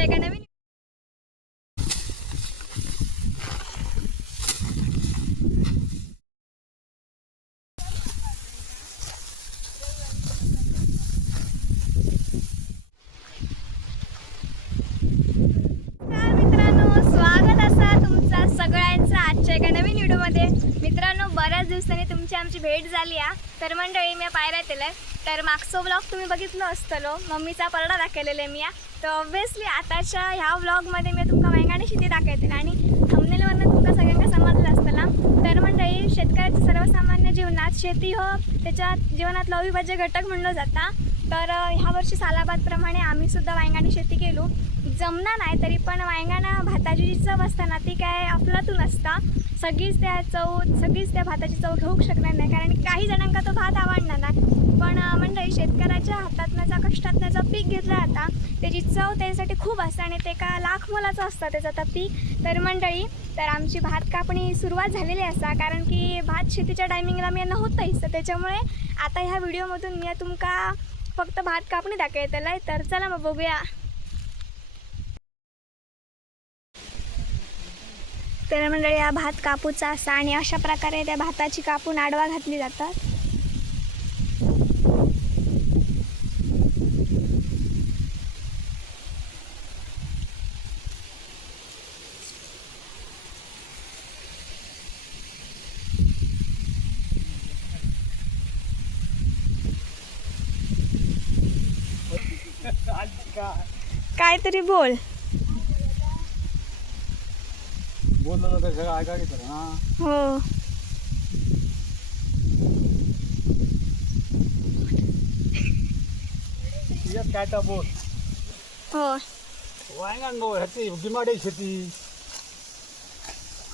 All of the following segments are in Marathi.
आजच्या एका नवीन नमस्कार मित्रांनो स्वागत असा तुमचा सगळ्यांचं आजच्या एका नवीन व्हिडिओमध्ये मित्रांनो बऱ्याच दिवसांनी तुमची आमची भेट झाली आहे तर मंडळी मी पायऱ्यात आहे तर मागचं ब्लॉग तुम्ही बघितलं असतलो. मम्मीचा परडा दाखवलेला आहे मी या. तर ऑब्व्हियसली आताच्या ह्या व्लॉगमध्ये मी तुमका वांगाणी शेती दाखवते आणि थंबनेलवरनं तुमका सगळ्यांना समजलं असतं तर मंडळी शेतकऱ्याच्या सर्वसामान्य जीवनात शेती हो त्याच्या जीवनातला अविभाज्य घटक म्हणलं जाता तर ह्या वर्षी सालाबादप्रमाणे आम्हीसुद्धा वांगाणी शेती केलो. जमना नाही तरी पण वांगाणा भाताची जी चव असताना ती काय अफलातून असता सगळीच त्या चव सगळीच त्या भाताची चव घेऊ शकणार नाही कारण काही जणांका तो भात आवडणार नाही. पण मंडळी शेतकऱ्याच्या हातातनं जा कष्टातनं जर पीक घेतला जाता त्याची चव त्याच्यासाठी खूप असते आणि ते का लाख मोलाचं असतं त्याचं आता पीक. तर मंडळी तर आमची भात कापणी सुरुवात झालेली असा कारण की भात शेतीच्या टायमिंगला मी नव्हतं तर त्याच्यामुळे आता ह्या व्हिडिओमधून मी तुमका फक्त भात कापणी दाखवतेला तर चला मग बघूया. तर मंडळी हा भात कापूचा असा आणि अशा प्रकारे त्या भाताची कापून आडवा घातली जातात. काहीतरी बोल. बोललं जातं सगळं तर ना. हो. तुझ्यात काय टा बोल. हो. वांगण भाऊ ह्याची गिमाडे शेती.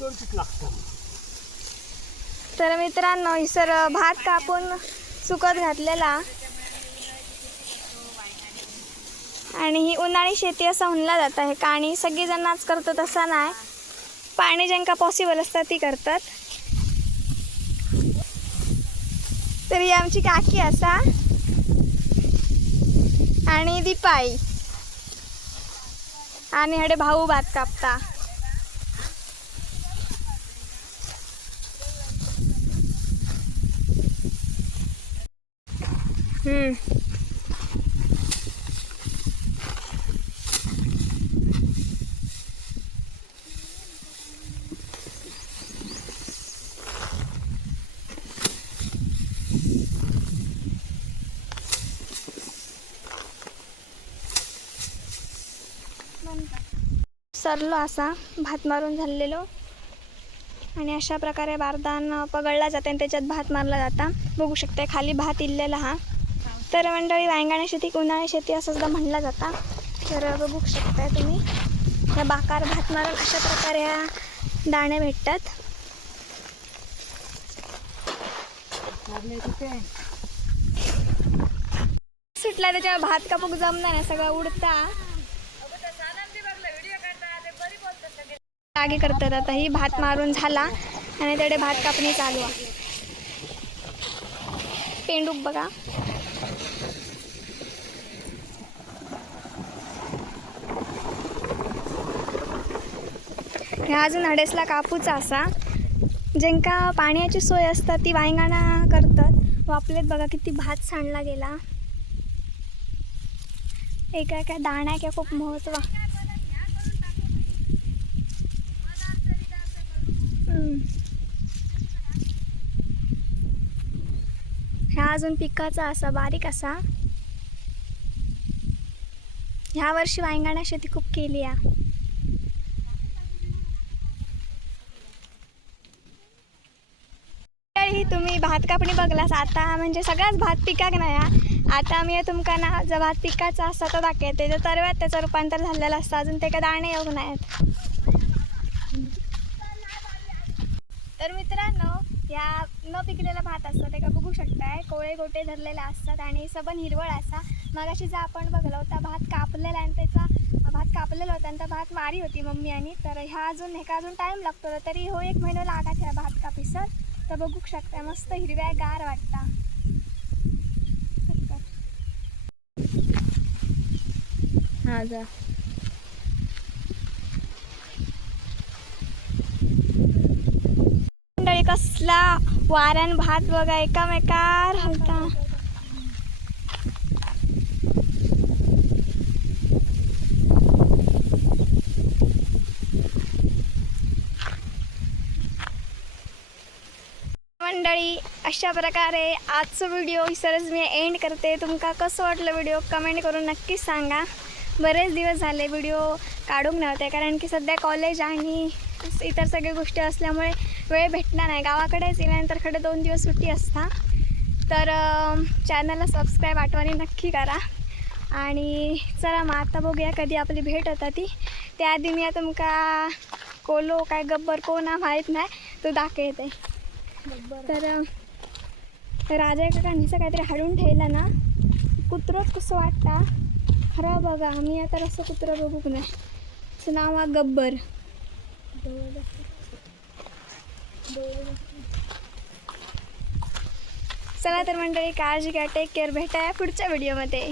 करतीच लागतं. तर मित्रांनो ही सर भात कापून सुकत घातलेला. आणि ही उन्हाळी शेती असं म्हणलं जातं. हे काणी सगळीजण आज करतात तसं नाही. पाणी ज्यांका पॉसिबल असतात ती करतात. तर ही आमची काकी असा. आणि दिपाई. आणि हडे भाऊ भात कापता. हम्म. सरलो असा भात मारून झालेलो. आणि अशा प्रकारे बारदान पगळला जाते आणि त्याच्यात भात मारला जाता. बघू शकते खाली भात इल्लेला हा. तर मंडळी वायंगाणे शेती उन्हाळी शेती असं सुद्धा म्हणला जाता. तर बघू शकताय तुम्ही ह्या बाकार भात मारून अशा प्रकारे ह्या दाणे भेटतात. सुटला त्याच्यावर भात कापूक जमणार नाही सगळं उडता. आगे करतात. आता ही भात मारून झाला आणि तेवढे भात कापणी चालू आहे. पेंडूक बघा. ह्या अजून अडेसला कापूचा असा ज्यांका पाण्याची सोय असतात ती वांगाणा करतात. वापलेत बघा किती भात सांडला गेला. एका एका दाण्याच्या खूप महत्त्व हम्म. ह्या अजून पिकाचा असा बारीक असा. ह्या वर्षी वायंगाणा शेती खूप केली आहे तुम्ही भात कापणी बघलास आता म्हणजे सगळ्याच भात पिकाक नाही आता मी तुमका ना जो भात पिकाचा असता तो दाखवते त्याच्या तरव्यात त्याचं रूपांतर झालेलं असतं अजून ते काय दाणे येऊ नाहीत. तर मित्रांनो या न पिकलेला भात असतात ते का बघू शकताय. कोळे गोटे धरलेले असतात आणि सबन हिरवळ असा. मगाशी जर आपण बघला होता भात कापलेला आणि त्याचा भात कापलेला होता आणि त्या भात मारी होती मम्मी आणि. तर ह्या अजून ह्याका अजून टाईम लागतो तरी हो एक महिना लागात ह्या भात कापीसर तर बघू शकता मस्त हिरव्या गार वाटता. हा जा. कसला वाऱ्यान भात बघा एकामेकार हलता. मंडळी अशा प्रकारे आजचं व्हिडिओ सरच मी एंड करते. तुमका कसं वाटलं व्हिडिओ कमेंट करून नक्कीच सांगा. बरेच दिवस झाले व्हिडिओ काढूक नव्हते कारण की सध्या कॉलेज आणि इतर सगळ्या गोष्टी असल्यामुळे वेळ भेटणार नाही. गावाकडेच गेल्यानंतर खडे दोन दिवस सुट्टी असता. तर चॅनलला सबस्क्राईब आठवणी नक्की करा. आणि चला मग आता बघूया कधी आपली भेट होता ती. त्याआधी मी तुमका कोलो काय गब्बर कोणा माहीत नाही. तो दाखवते. तर राजा काकांनीचं काहीतरी हाडून ठेवलं ना. कुत्रच कसं वाटता? खरं बघा मी आता असं कुत्रं बघूक नाही. त्याचं नाव हा गब्बर. चला तर मंडळी काळजी घ्या. टेक केअर भेटाया पुढच्या व्हिडिओमध्ये